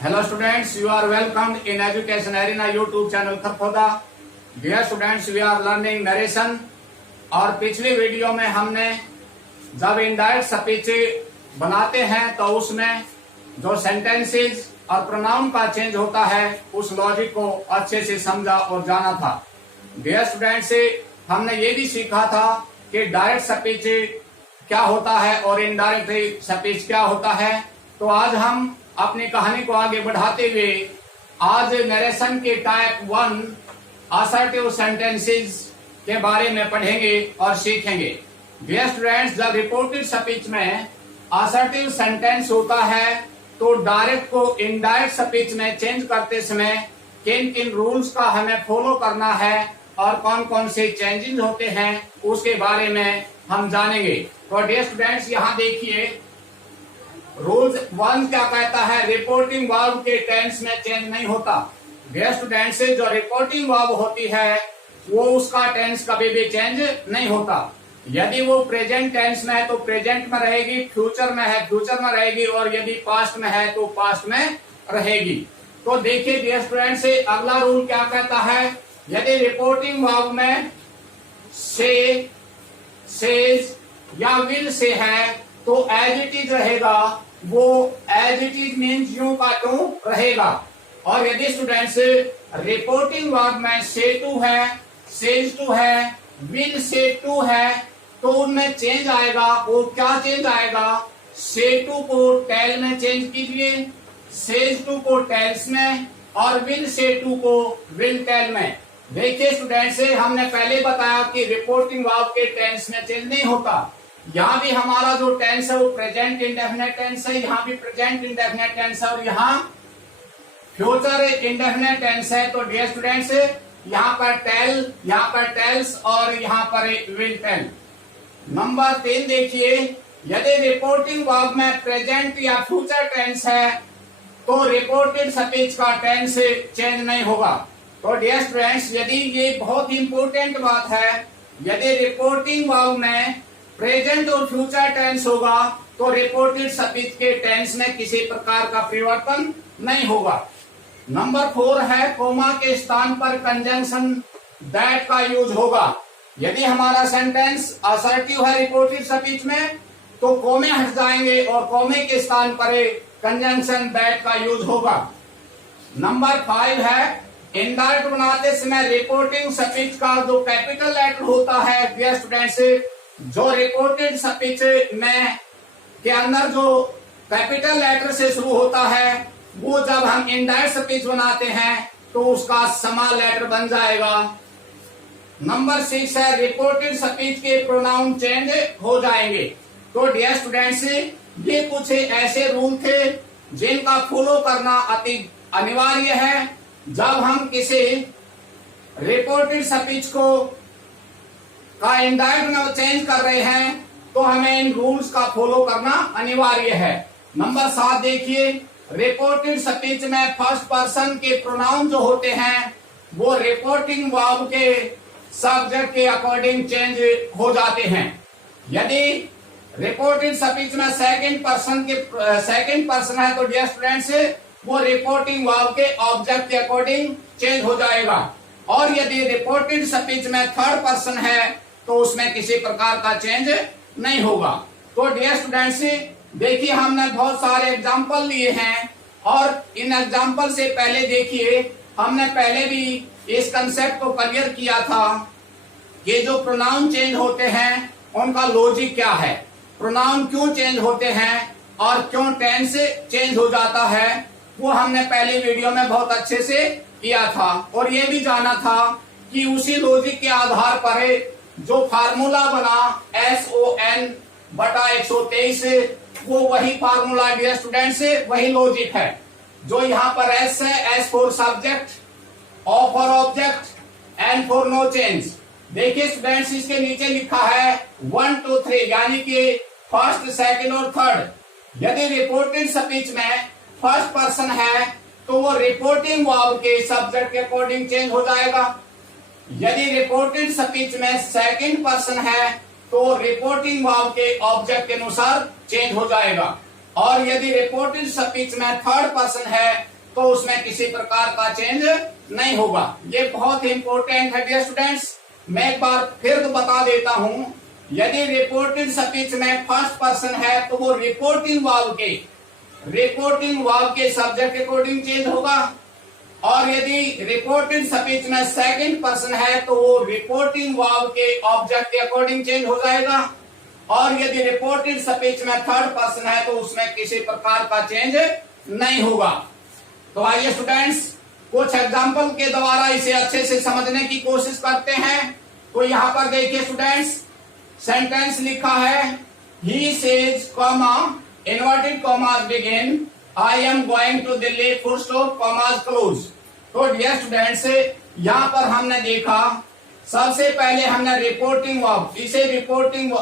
Hello students, you are welcomed in Education Arena YouTube channel Kharkhoda. Dear students, we are learning narration. और पिछले video में हमने जब indirect speech बनाते हैं तो उसमें जो सेंटेंसेस और प्रोनाउन का चेंज होता है उस लॉजिक को अच्छे से समझा और जाना था। डियर स्टूडेंट्स, हमने ये भी सीखा था कि डायरेक्ट स्पीच क्या होता है और इनडायरेक्ट स्पीच क्या होता है। तो आज हम अपनी कहानी को आगे बढ़ाते हुए आज नरेशन के टाइप 1 असर्टिव सेंटेंसेस के बारे में पढ़ेंगे और सीखेंगे। डियर स्टूडेंट्स, जब रिपोर्टेड स्पीच में असर्टिव सेंटेंस होता है तो डायरेक्ट को इनडायरेक्ट स्पीच में चेंज करते समय किन किन रूल्स का हमें फॉलो करना है और कौन कौन से चेंजेस होते हैं उसके बारे में हम जानेंगे। तो डियर स्टूडेंट्स, यहाँ देखिए रूल 1 क्या कहता है, रिपोर्टिंग वर्ब के टेंस में चेंज नहीं होता। डियर स्टूडेंट्स, जो रिपोर्टिंग वर्ब होती है वो उसका टेंस कभी भी चेंज नहीं होता। यदि वो प्रेजेंट टेंस में है तो प्रेजेंट में रहेगी, फ्यूचर में है फ्यूचर में रहेगी, और यदि पास्ट में है तो पास्ट में रहेगी। तो देखिए डियर स्टूडेंट्स, अगला रूल क्या कहता है, यदि रिपोर्टिंग वर्ब में से, सेज या विल से है तो एज इट इज रहेगा, वो एज इट इज मीन्स यूं का यूं रहेगा। और यदि स्टूडेंट्स रिपोर्टिंग वर्ब में से टू है, सेज टू है, विल से टू है तो उनमें चेंज आएगा। वो क्या चेंज आएगा, से टू को टेल में चेंज कीजिए, सेज टू को टेल्स में, और विल से टू को विल टेल में। देखिए स्टूडेंट्स, हमने पहले बताया कि रिपोर्टिंग वर्ब के टेंस में चेंज नहीं होता। यहाँ भी हमारा जो टेंस है वो प्रेजेंट इंडेफिनिट टेंस है, यहाँ भी प्रेजेंट इंडेफिनिट टेंस है और यहाँ फ्यूचर इंडेफिनिट टेंस है। तो डियर स्टूडेंट्स, यहाँ पर टेल, यहाँ पर टेल्स और यहाँ पर विल टेल। नंबर 3 देखिए, यदि रिपोर्टिंग वर्ब में प्रेजेंट या फ्यूचर टेंस है तो रिपोर्टेड स्पीच का टेंस चेंज नहीं होगा। तो डियर स्टूडेंट्स, यदि ये बहुत इंपॉर्टेंट बात है, यदि रिपोर्टिंग वर्ब में प्रेजेंट और फ्यूचर टेंस होगा तो रिपोर्टेड स्पीच के टेंस में किसी प्रकार का परिवर्तन नहीं होगा। नंबर 4 है, कोमा के स्थान पर कंजंक्शन दैट का यूज होगा। यदि हमारा सेंटेंस असर्टिव है रिपोर्टेड स्पीच में तो कोमे हट जाएंगे और कोमे के स्थान पर कंजंक्शन दैट का यूज होगा। नंबर 5 है, इनडायरेक्ट बनाते समय रिपोर्टिंग स्पीच का जो कैपिटल लेटर होता है, डियर स्टूडेंट्स, जो रिपोर्टेड स्पीच में के अंदर जो कैपिटल लेटर से शुरू होता है वो जब हम इनडायरेक्ट स्पीच बनाते हैं तो उसका स्मॉल लेटर बन जाएगा। नंबर 6 है, रिपोर्टेड स्पीच के प्रोनाउन चेंज हो जाएंगे। तो डियर स्टूडेंट्स, ये कुछ ऐसे रूल थे जिनका फॉलो करना अति अनिवार्य है। जब हम किसी रिपोर्टेड स्पीच को का इनडायरेक्ट में चेंज कर रहे हैं तो हमें इन रूल्स का फॉलो करना अनिवार्य है। नंबर 7 देखिए, रिपोर्टेड स्पीच में फर्स्ट पर्सन के प्रोनाउन जो होते हैं वो रिपोर्टिंग वर्ब के सब्जेक्ट के अकॉर्डिंग चेंज हो जाते हैं। यदि रिपोर्टेड स्पीच में सेकंड पर्सन है तो डियर स्टूडेंट्स वो रिपोर्टिंग वर्ब के ऑब्जेक्ट के अकॉर्डिंग चेंज हो जाएगा। और यदि रिपोर्टेड स्पीच में थर्ड पर्सन है तो उसमें किसी प्रकार का चेंज नहीं होगा। तो डियर स्टूडेंट्स, देखिए हमने बहुत सारे एग्जाम्पल लिए हैं और इन एग्जाम्पल से पहले देखिए हमने पहले भी इस कंसेप्ट को क्लियर किया था कि जो प्रोनाउन चेंज होते हैं उनका लॉजिक क्या है, प्रोनाउन क्यों चेंज होते हैं और क्यों टेंस चेंज हो जाता है, वो हमने पहले वीडियो में बहुत अच्छे से किया था। और ये भी जाना था कि उसी लॉजिक के आधार पर जो फार्मूला बना SON/123 वो वही फार्मूला डियर स्टूडेंट्स, वही लॉजिक है। जो यहाँ पर S है, S for subject, O for object, N for no change. देखिए स्टूडेंट्स, इसके नीचे लिखा है 1 2 3 यानी कि फर्स्ट, सेकंड और थर्ड। यदि रिपोर्टेड स्पीच में फर्स्ट पर्सन है तो वो रिपोर्टिंग वर्ब के सब्जेक्ट के अकॉर्डिंग चेंज हो जाएगा। यदि रिपोर्टेड स्पीच में सेकंड पर्सन है तो रिपोर्टिंग वर्ब के ऑब्जेक्ट के अनुसार चेंज हो जाएगा। और यदि रिपोर्टेड स्पीच में थर्ड पर्सन है तो उसमें किसी प्रकार का चेंज नहीं होगा। ये बहुत ही इंपॉर्टेंट है डियर स्टूडेंट्स। मैं एक बार फिर तो बता देता हूं, यदि रिपोर्टेड स्पीच में फर्स्ट पर्सन है तो वो रिपोर्टिंग वर्ब के सब्जेक्ट के अकॉर्डिंग चेंज होगा, और यदि रिपोर्टेड स्पीच में सेकंड पर्सन है तो वो रिपोर्टिंग वर्ब के ऑब्जेक्ट के अकॉर्डिंग चेंज हो जाएगा, और यदि रिपोर्टेड स्पीच में थर्ड पर्सन है तो उसमें किसी प्रकार का चेंज नहीं होगा। तो आइए स्टूडेंट्स कुछ एग्जांपल के द्वारा इसे अच्छे से समझने की कोशिश करते हैं। तो यहाँ पर देखिए स्टूडेंट्स, सेंटेंस लिखा है he says comma inverted commas begin I am going to Delhi full stop commas close. तो डियर स्टूडेंट्स यहाँ पर हमने देखा सबसे पहले हमने रिपोर्टिंग वर्ब, इसे रिपोर्टिंग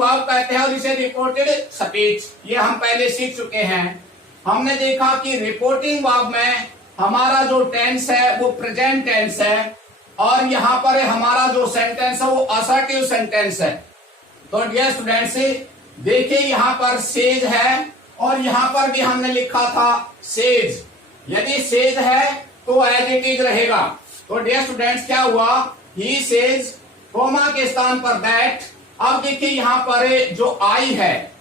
वर्ब कहते हैं और इसे रिपोर्टेड स्पीच, ये हम पहले सीख चुके हैं। हमने देखा कि रिपोर्टिंग वर्ब में हमारा जो टेंस है वो प्रेजेंट टेंस है, और यहाँ पर हमारा जो सेंटेंस है वो असर्टिव सेंटेंस है। तो डियर स्टूडेंट्स देखिए यहाँ पर सेज है और यहाँ पर भी हमने लिखा था सेज। यदि सेज है तो एज इट इज रहेगा। तो डियर स्टूडेंट्स क्या हुआ, ही सेज कोमा के स्थान पर दैट। अब देखिए यहाँ पर जो आई है,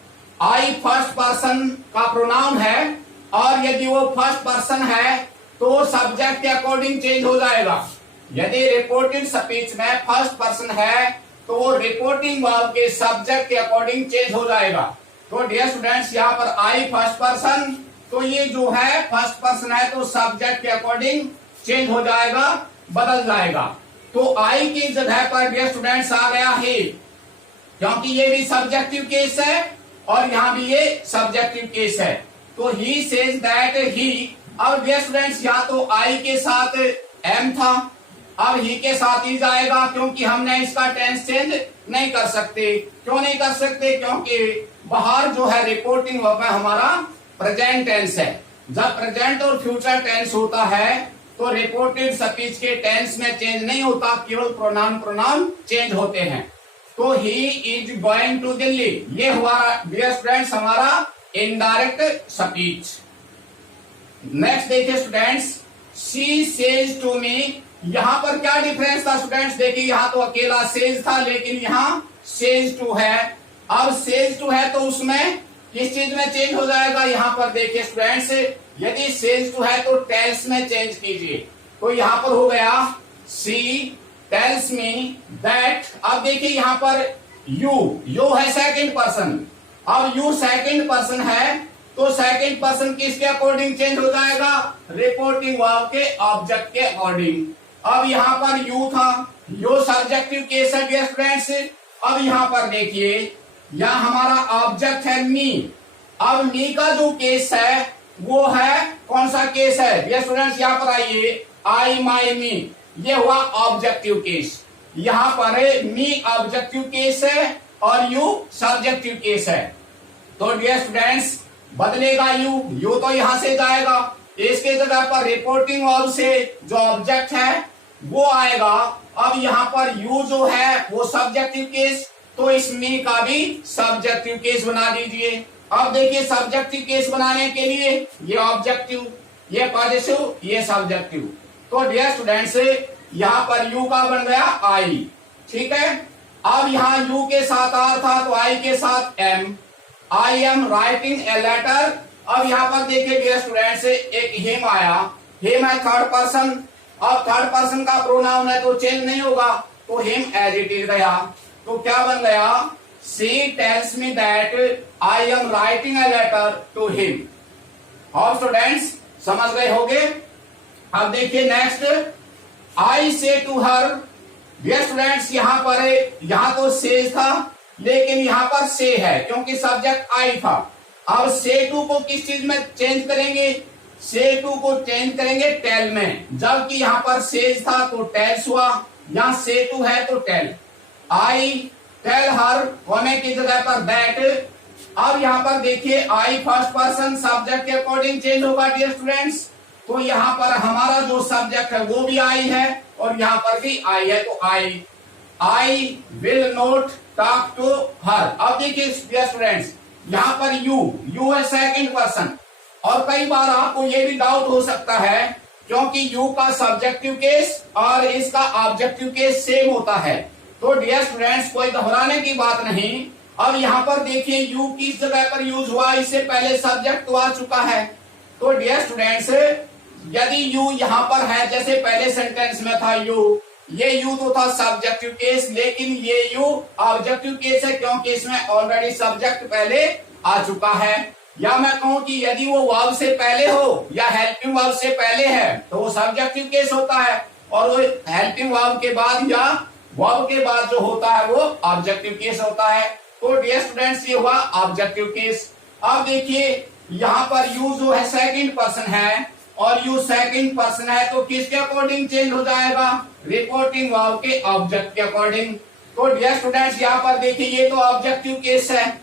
आई फर्स्ट पर्सन का प्रोनाउन है, और यदि वो फर्स्ट पर्सन है तो सब्जेक्ट के अकॉर्डिंग चेंज हो जाएगा। यदि रिपोर्टेड स्पीच में फर्स्ट पर्सन है तो वो रिपोर्टिंग वर्ब के सब्जेक्ट के अकॉर्डिंग चेंज हो जाएगा। तो डियर स्टूडेंट्स यहाँ पर आई फर्स्ट पर्सन, तो ये जो है फर्स्ट पर्सन है तो सब्जेक्ट के अकॉर्डिंग चेंज हो जाएगा, बदल जाएगा। तो आई की जगह पर डियर स्टूडेंट्स आ गया ही, क्योंकि ये भी सब्जेक्टिव केस है और यहाँ भी ये सब्जेक्टिव केस है। तो ही सेज दैट ही। अब डियर स्टूडेंट्स यहाँ तो आई के साथ एम था, अब ही के साथ ही जाएगा, क्योंकि हमने इसका टेंस चेंज नहीं कर सकते। क्यों नहीं कर सकते, क्योंकि बाहर जो है रिपोर्टिंग वर्ब में हमारा प्रेजेंट टेंस है। जब प्रेजेंट और फ्यूचर टेंस होता है तो रिपोर्टेड स्पीच के टेंस में चेंज नहीं होता, केवल प्रोनाउन चेंज होते हैं। तो he is going to Delhi, ये हुआ डियर स्टूडेंट्स हमारा इनडायरेक्ट स्पीच। नेक्स्ट देखिए students, she says to me. यहाँ पर क्या डिफरेंस था स्टूडेंट्स, देखिए यहाँ तो अकेला सेज था, लेकिन यहाँ सेज टू है। अब सेज टू है तो उसमें किस चीज में चेंज हो जाएगा, यहाँ पर देखिए स्टूडेंट्स, यदि सेज टू है तो टेल्स में चेंज कीजिए। तो यहाँ पर हो गया सी टेल्स मी दैट। अब देखिए यहाँ पर यू है सेकंड पर्सन। अब यू सेकंड पर्सन है तो सेकंड पर्सन किसके अकॉर्डिंग चेंज हो जाएगा, रिपोर्टिंग वर्ब के ऑब्जेक्ट के अकॉर्डिंग। अब यहाँ पर यू था, यू सब्जेक्टिव केस है डियर स्टूडेंट्स। अब यहाँ पर देखिए यहाँ हमारा ऑब्जेक्ट है मी। अब मी का जो केस है वो है कौन सा केस है डियर स्टूडेंट्स, यहाँ पर आइए, आई माई मी, ये हुआ ऑब्जेक्टिव केस। यहाँ पर मी ऑब्जेक्टिव केस है और यू सब्जेक्टिव केस है। तो डियर स्टूडेंट्स बदलेगा यू तो यहां से जाएगा, इसके जगह पर रिपोर्टिंग वर्ब से जो ऑब्जेक्ट है वो आएगा। अब यहाँ पर यू जो है वो सब्जेक्टिव केस, तो इस मी का भी सब्जेक्टिव केस बना दीजिए। अब देखिए सब्जेक्टिव केस बनाने के लिए ये ऑब्जेक्टिव, ये पॉजिटिव, ये सब्जेक्टिव। तो डियर स्टूडेंट्स यहाँ पर यू का बन गया आई, ठीक है। अब यहाँ यू के साथ आर था तो आई के साथ am, I am writing a letter. अब यहाँ पर देखिए डियर स्टूडेंट्स एक हिम आया, हिम है थर्ड पर्सन। अब थर्ड पर्सन का प्रोनाउन है तो चेंज नहीं होगा, तो हिम एज इट इज गया। तो क्या बन गया, she tells me that I am writing a letter to him. और स्टूडेंट्स समझ गए होंगे। अब देखिए नेक्स्ट, आई से टू हर। डियर स्टूडेंट्स यहाँ पर यहाँ तो सेज था लेकिन यहाँ पर से है क्योंकि सब्जेक्ट आई था। अब से टू को किस चीज में चेंज करेंगे, से टू को चेंज करेंगे टेल में। जबकि यहाँ पर सेज था तो टेल्स हुआ, यहाँ से टू है तो टेल। आई टेल हर होने की जगह पर दैट। अब यहाँ पर देखिए आई फर्स्ट पर्सन सब्जेक्ट के अकॉर्डिंग चेंज होगा डियर स्टूडेंट्स। तो यहाँ पर हमारा जो सब्जेक्ट है वो भी आई है और यहाँ पर भी आई है, तो I will not talk to her. अब देखिए डियर स्टूडेंट्स यहाँ पर यू है सेकंड पर्सन। और कई बार आपको ये भी डाउट हो सकता है क्योंकि यू का सब्जेक्टिव केस और इसका ऑब्जेक्टिव केस सेम होता है। तो डियर स्टूडेंट्स, कोई घबराने की बात नहीं। अब यहाँ पर देखिए यू किस जगह पर यूज हुआ, इससे पहले सब्जेक्ट तो आ चुका है। तो डियर स्टूडेंट्स, यदि यू यहाँ पर है, जैसे पहले सेंटेंस में था यू, ये यू तो था सब्जेक्टिव केस, लेकिन ये यू ऑब्जेक्टिव केस है क्योंकि इसमें ऑलरेडी सब्जेक्ट पहले आ चुका है। या मैं कहूं कि यदि वो वर्ब से पहले हो या हेल्पिंग वर्ब से पहले है तो वो सब्जेक्टिव केस होता है, और वो हेल्पिंग वर्ब के बाद या वर्ब के बाद जो होता है वो ऑब्जेक्टिव केस होता है। तो डियर स्टूडेंट्स, ये हुआ ऑब्जेक्टिव केस। अब देखिए यहाँ पर यू जो है सेकंड पर्सन है और यू सेकंड पर्सन है, तो किसके अकॉर्डिंग चेंज हो जाएगा? रिपोर्टिंग वर्ब के ऑब्जेक्ट के अकॉर्डिंग। तो डियर स्टूडेंट्स, यहाँ पर देखिए ये तो ऑब्जेक्टिव केस है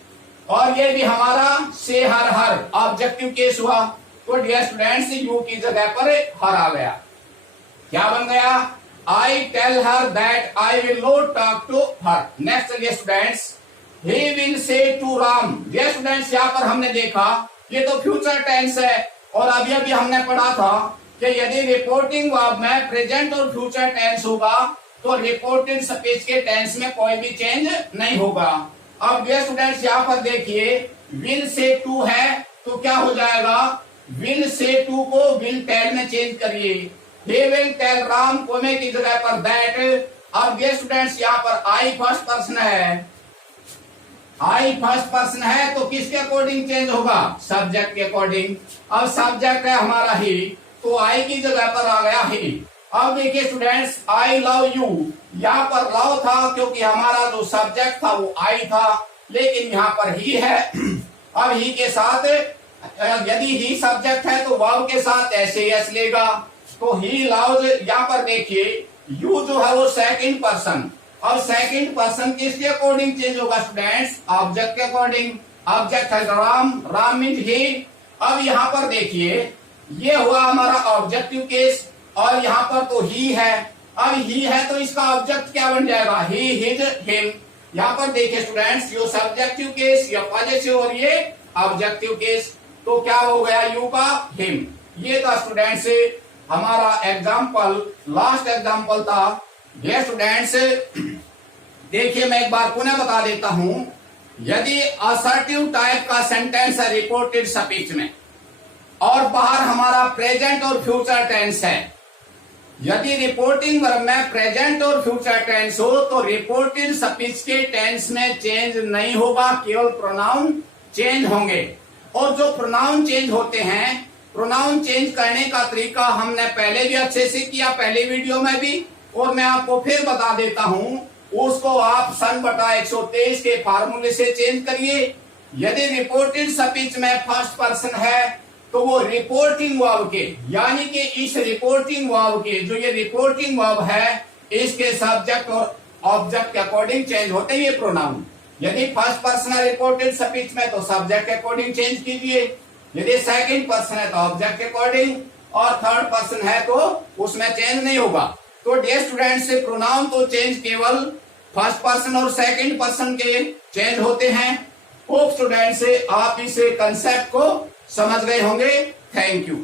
और ये भी हमारा से हर ऑब्जेक्टिव केस हुआ। तो डियर स्टूडेंट्स, यू की जगह पर हर आ गया। क्या बन गया? I tell her that I will not talk to her. Next dear students, he will say to Ram. Dear students, यहाँ पर हमने देखा ये तो फ्यूचर टेंस है और अभी अभी हमने पढ़ा था कि यदि रिपोर्टिंग वर्ब में प्रेजेंट और फ्यूचर टेंस होगा तो रिपोर्टिंग स्पीच के टेंस में कोई भी चेंज नहीं होगा। अब डियर स्टूडेंट्स, यहाँ पर देखिए विल से टू है तो क्या हो जाएगा? विल से टू को विल टेल में चेंज करिए। he will tell राम कोमे की जगह पर दैट। अब डियर स्टूडेंट्स, यहाँ पर आई फर्स्ट पर्सन है, आई फर्स्ट पर्सन है तो किसके अकॉर्डिंग चेंज होगा? सब्जेक्ट के अकॉर्डिंग। अब सब्जेक्ट है हमारा ही, तो आई की जगह पर आ गया ही। अब देखिए स्टूडेंट्स, आई लव यू, यहाँ पर लव था क्योंकि हमारा जो सब्जेक्ट था वो आई था, लेकिन यहाँ पर ही है। अब ही के साथ यदि ही सब्जेक्ट है तो वर्ब के साथ ऐसे एस लेगा, तो ही लव्स। यहाँ पर देखिए यू जो है वो सेकंड पर्सन, अब सेकंड पर्सन किसके अकॉर्डिंग चेंज होगा स्टूडेंट्स? ऑब्जेक्ट के अकॉर्डिंग। ऑब्जेक्ट है राम, राम मीन्स ही। अब यहाँ पर देखिए ये हुआ हमारा ऑब्जेक्टिव केस और यहाँ पर तो ही है। अब ही है तो इसका ऑब्जेक्ट क्या बन जाएगा? ही, हिज, हिम। यहाँ पर देखिए स्टूडेंट्स, ये सब्जेक्टिव केस, ये पॉजिटिव और ये ऑब्जेक्टिव केस, तो क्या हो गया? यू का हिम। ये था स्टूडेंट्स हमारा एग्जाम्पल, लास्ट एग्जाम्पल था। डियर स्टूडेंट्स, देखिए मैं एक बार पुनः बता देता हूं, यदि असर्टिव टाइप का सेंटेंस है रिपोर्टेड स्पीच में और बाहर हमारा प्रेजेंट और फ्यूचर टेंस है, यदि रिपोर्टिंग वर्ब में प्रेजेंट और फ्यूचर टेंस हो तो रिपोर्टेड स्पीच के टेंस में चेंज नहीं होगा, केवल प्रोनाउन चेंज होंगे। और जो प्रोनाउन चेंज होते हैं, प्रोनाउन चेंज करने का तरीका हमने पहले भी अच्छे से किया, पहले वीडियो में भी, और मैं आपको फिर बता देता हूं। उसको आप सन बटा 123 के फार्मूले से चेंज करिए। यदि रिपोर्टेड स्पीच में फर्स्ट पर्सन है तो वो रिपोर्टिंग वर्ब के, यानी कि इस रिपोर्टिंग वर्ब के, जो ये रिपोर्टिंग वर्ब है, इसके सब्जेक्ट और ऑब्जेक्ट के अकॉर्डिंग चेंज होते हैं ये प्रोनाउन। यदि फर्स्ट पर्सन है रिपोर्टेड स्पीच में तो सब्जेक्ट के अकॉर्डिंग चेंज कीजिए, यदि सेकंड पर्सन है तो ऑब्जेक्ट के अकॉर्डिंग, और थर्ड पर्सन है तो उसमें चेंज नहीं होगा। तो डियर स्टूडेंट्स, प्रोनाउन तो चेंज केवल फर्स्ट पर्सन और सेकंड पर्सन के चेंज होते हैं। होप स्टूडेंट्स आप इस कंसेप्ट को समझ गए होंगे। Thank you.